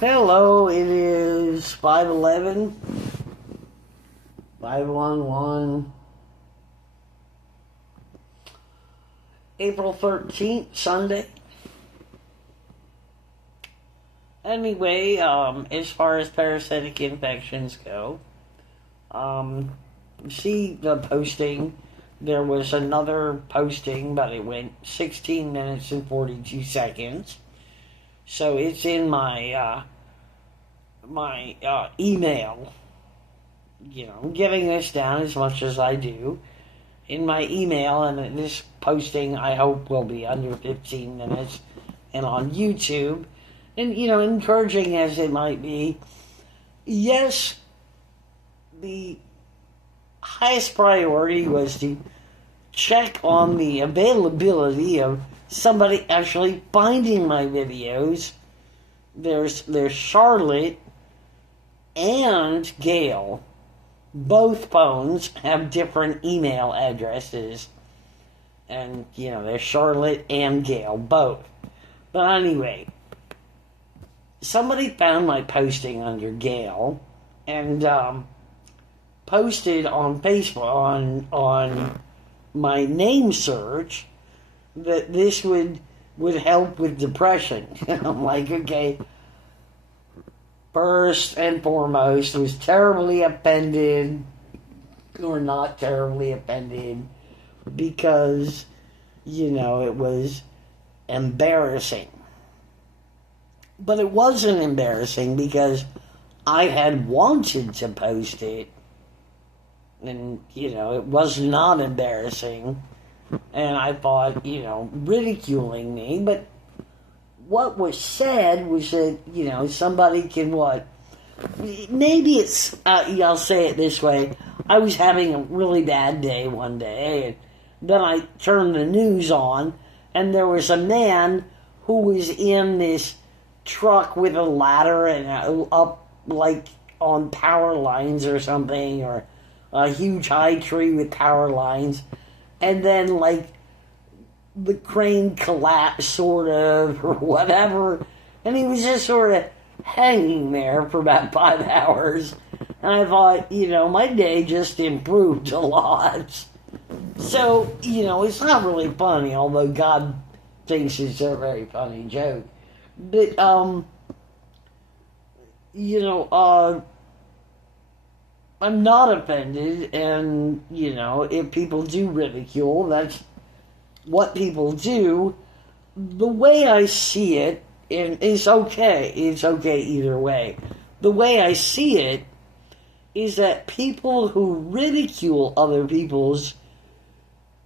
Hello, it is 5:11, 511, April 13th, Sunday. Anyway, as far as parasitic infections go, see the posting. There was another posting, but it went 16 minutes and 42 seconds. So it's in my email. Getting this down as much as I do in my email, and this posting I hope will be under 15 minutes, and on YouTube. And encouraging as it might be, yes, the highest priority was to check on the availability of somebody actually finding my videos. There's Charlotte and Gail. Both phones have different email addresses. And, there's Charlotte and Gail, both. But anyway, somebody found my posting under Gail and posted on Facebook, on my name search, that this would help with depression. And I'm like, okay, first and foremost, was terribly offended, or not terribly offended, because, it was embarrassing. But it wasn't embarrassing because I had wanted to post it, and, it was not embarrassing. And I thought, ridiculing me, but what was said was that, somebody can maybe it's, I'll say it this way, I was having a really bad day one day, and then I turned the news on, and there was a man who was in this truck with a ladder and up, like, on power lines or something, or a huge high tree with power lines, and then, like, the crane collapsed, sort of, or whatever, and he was just sort of hanging there for about 5 hours, and I thought, my day just improved a lot. So, it's not really funny, although God thinks it's a very funny joke. But, I'm not offended, and, if people do ridicule, that's what people do. The way I see it, and it's okay either way. The way I see it is that people who ridicule other people's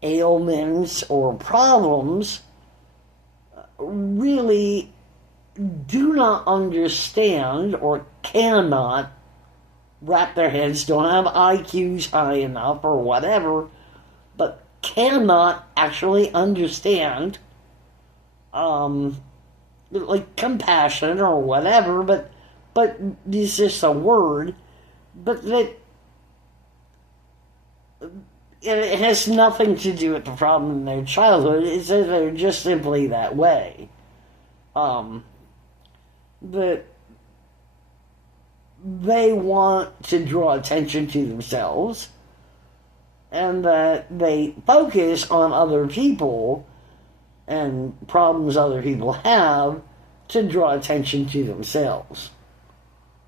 ailments or problems really do not understand, or cannot wrap their heads, don't have IQs high enough or whatever, but cannot actually understand, like, compassion or whatever, but it's just a word, but that it has nothing to do with the problem in their childhood. It's that they're just simply that way. That they want to draw attention to themselves, and that they focus on other people and problems other people have to draw attention to themselves.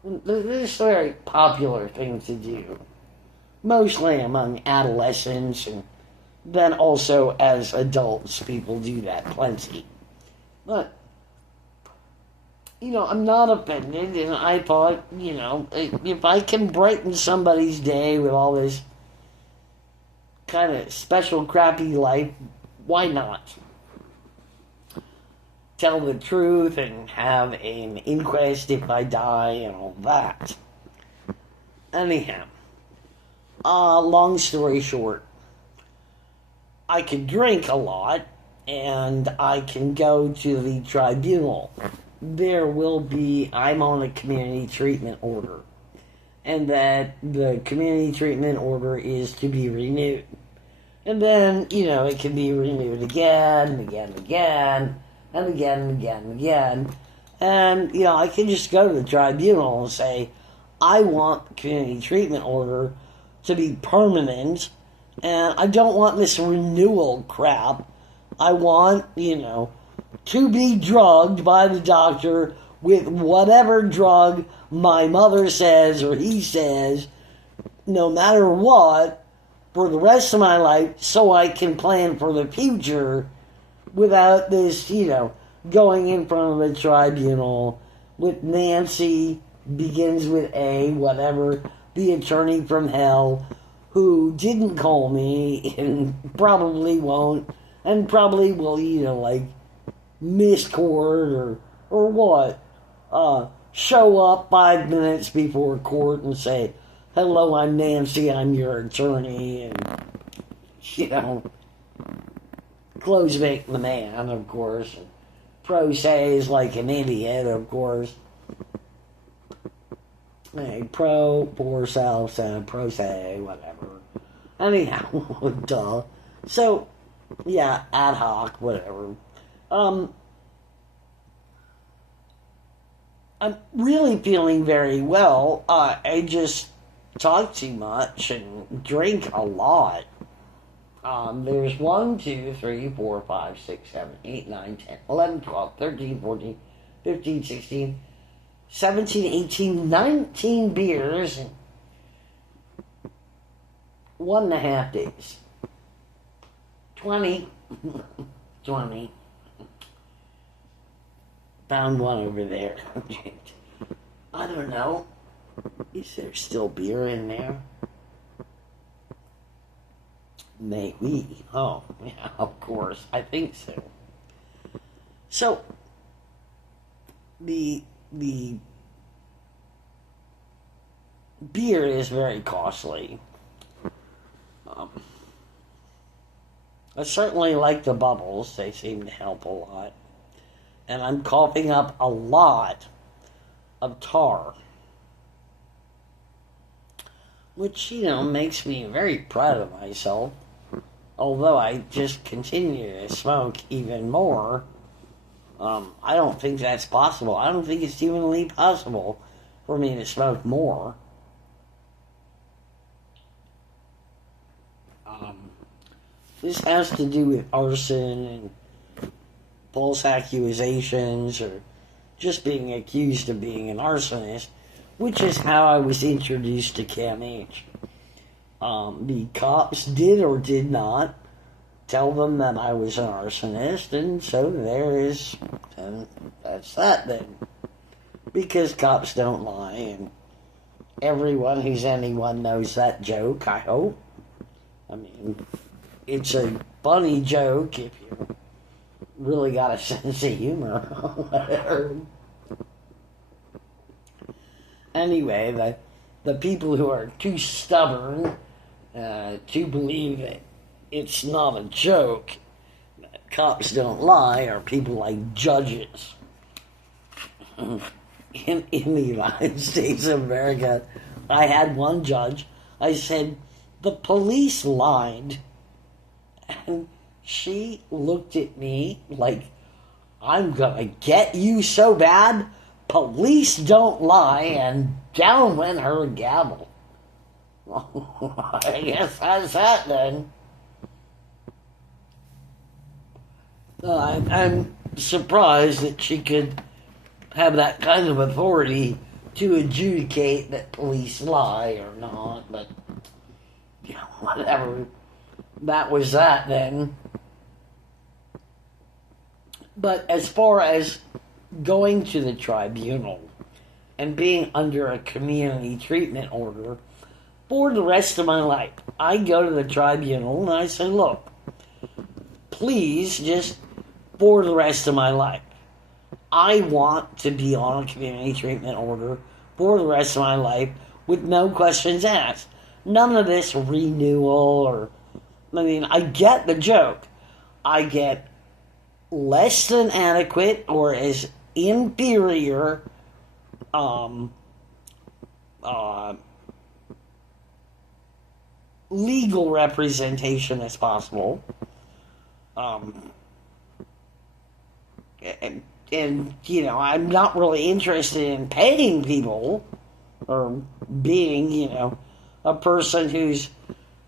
This is a very popular thing to do, mostly among adolescents, and then also as adults, people do that plenty. But I'm not offended, and I thought, if I can brighten somebody's day with all this kind of special crappy life, why not? Tell the truth and have an inquest if I die and all that. Anyhow, long story short, I can drink a lot, and I can go to the tribunal. I'm on a community treatment order, and that the community treatment order is to be renewed. And then, it can be renewed again, and again, and again, and again, and again, and again. And, I can just go to the tribunal and say, I want the community treatment order to be permanent, and I don't want this renewal crap. I want, to be drugged by the doctor with whatever drug my mother says or he says, no matter what, for the rest of my life, so I can plan for the future without this, going in front of the tribunal with Nancy, begins with A, whatever, the attorney from hell, who didn't call me and probably won't, and probably will, miss court or what, show up 5 minutes before court and say, hello, I'm Nancy, I'm your attorney, and, close make the man, of course, and pro se is like an idiot, of course. Hey, poor self, pro se, whatever. Anyhow, duh. So, yeah, ad hoc, whatever. I'm really feeling very well. I just talk too much and drink a lot. There's 1, 2, 3, 4, 5, 6, 7, 8, 9, 10, 11, 12, 13, 14, 15, 16, 17, 18, 19 beers in 1.5 days. 20. 20. Found one over there. I don't know. Is there still beer in there? Maybe. Oh, yeah, of course. I think so. So, the beer is very costly. I certainly like the bubbles. They seem to help a lot. And I'm coughing up a lot of tar, which, makes me very proud of myself. Although I just continue to smoke even more, I don't think that's possible. I don't think it's humanly possible for me to smoke more. This has to do with arson and false accusations or just being accused of being an arsonist, which is how I was introduced to CAMH. The cops did or did not tell them that I was an arsonist, and so and that's that then. Because cops don't lie, and everyone who's anyone knows that joke, I hope. I mean, it's a funny joke if you really got a sense of humor. Whatever. Anyway, the people who are too stubborn to believe that it's not a joke, that cops don't lie, are people like judges. In the United States of America, I had one judge. I said, the police lied. And she looked at me like, I'm gonna get you so bad. Police don't lie, and down went her gavel. I guess that's that then. I'm surprised that she could have that kind of authority to adjudicate that police lie or not, but whatever. That was that then. But as far as going to the tribunal and being under a community treatment order for the rest of my life, I go to the tribunal and I say, look, please, just for the rest of my life, I want to be on a community treatment order for the rest of my life with no questions asked. None of this renewal I get the joke. I get less than adequate or as inferior legal representation as possible. I'm not really interested in paying people or being, a person who's,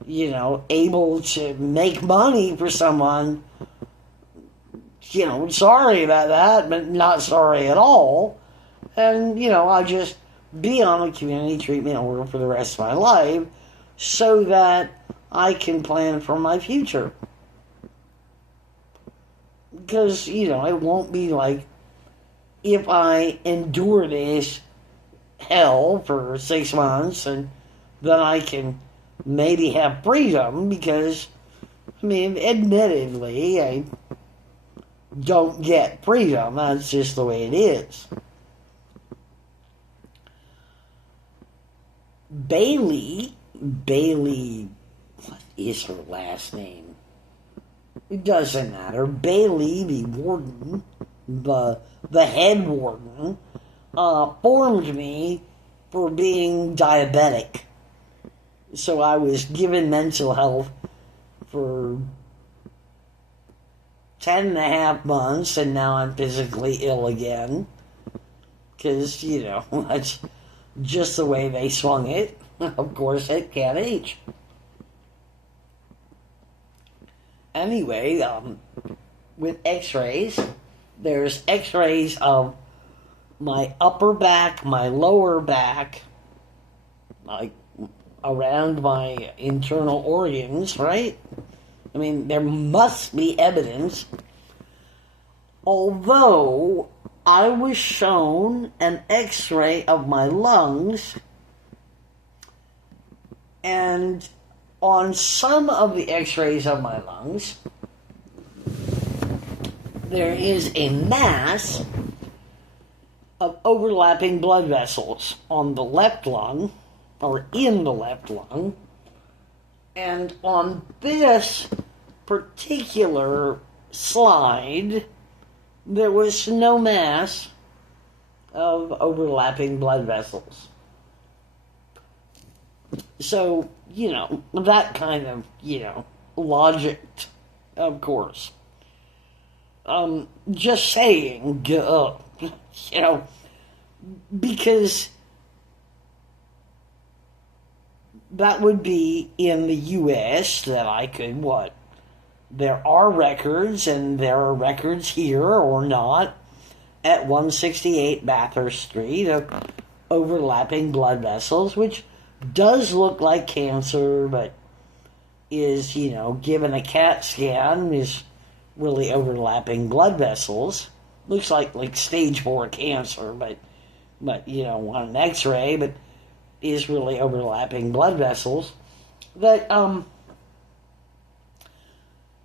able to make money for someone. Sorry about that, but not sorry at all. And, I'll just be on a community treatment order for the rest of my life so that I can plan for my future. Because, it won't be like if I endure this hell for 6 months and then I can maybe have freedom because, admittedly, I don't get freedom. That's just the way it is. Bailey, what is her last name? It doesn't matter. Bailey, the warden, the head warden, formed me for being diabetic. So I was given mental health for 10.5 months, and now I'm physically ill again. Because, that's just the way they swung it, of course, at CAMH. Anyway, with x-rays, there's x-rays of my upper back, my lower back, like around my internal organs, right? There must be evidence. Although I was shown an x-ray of my lungs, and on some of the x-rays of my lungs, there is a mass of overlapping blood vessels on the left lung, or in the left lung, and on this particular slide, there was no mass of overlapping blood vessels. So, that kind of, logic, of course. Just saying, because that would be in the U.S. that I could, there are records, and there are records here or not, at 168 Bathurst Street of overlapping blood vessels, which does look like cancer, but is, given a CAT scan, is really overlapping blood vessels. Looks like stage 4 cancer, but on an x-ray, but is really overlapping blood vessels that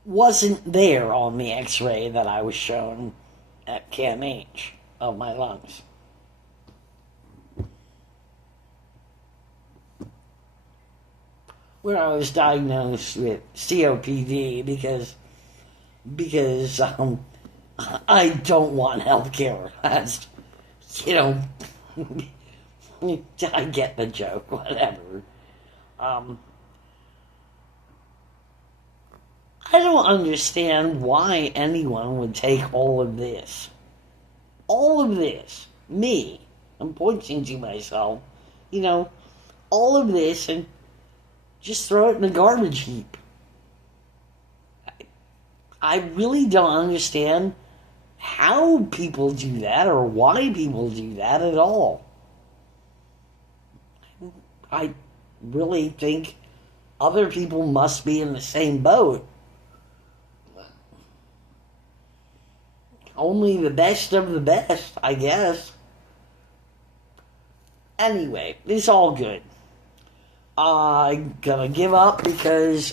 wasn't there on the x-ray that I was shown at CAMH of my lungs. When I was diagnosed with COPD because I don't want health care. That's, I get the joke, whatever. I don't understand why anyone would take all of this. All of this. Me. I'm pointing to myself. All of this and just throw it in the garbage heap. I really don't understand how people do that or why people do that at all. I really think other people must be in the same boat. Only the best of the best, I guess. Anyway, it's all good. I'm gonna give up because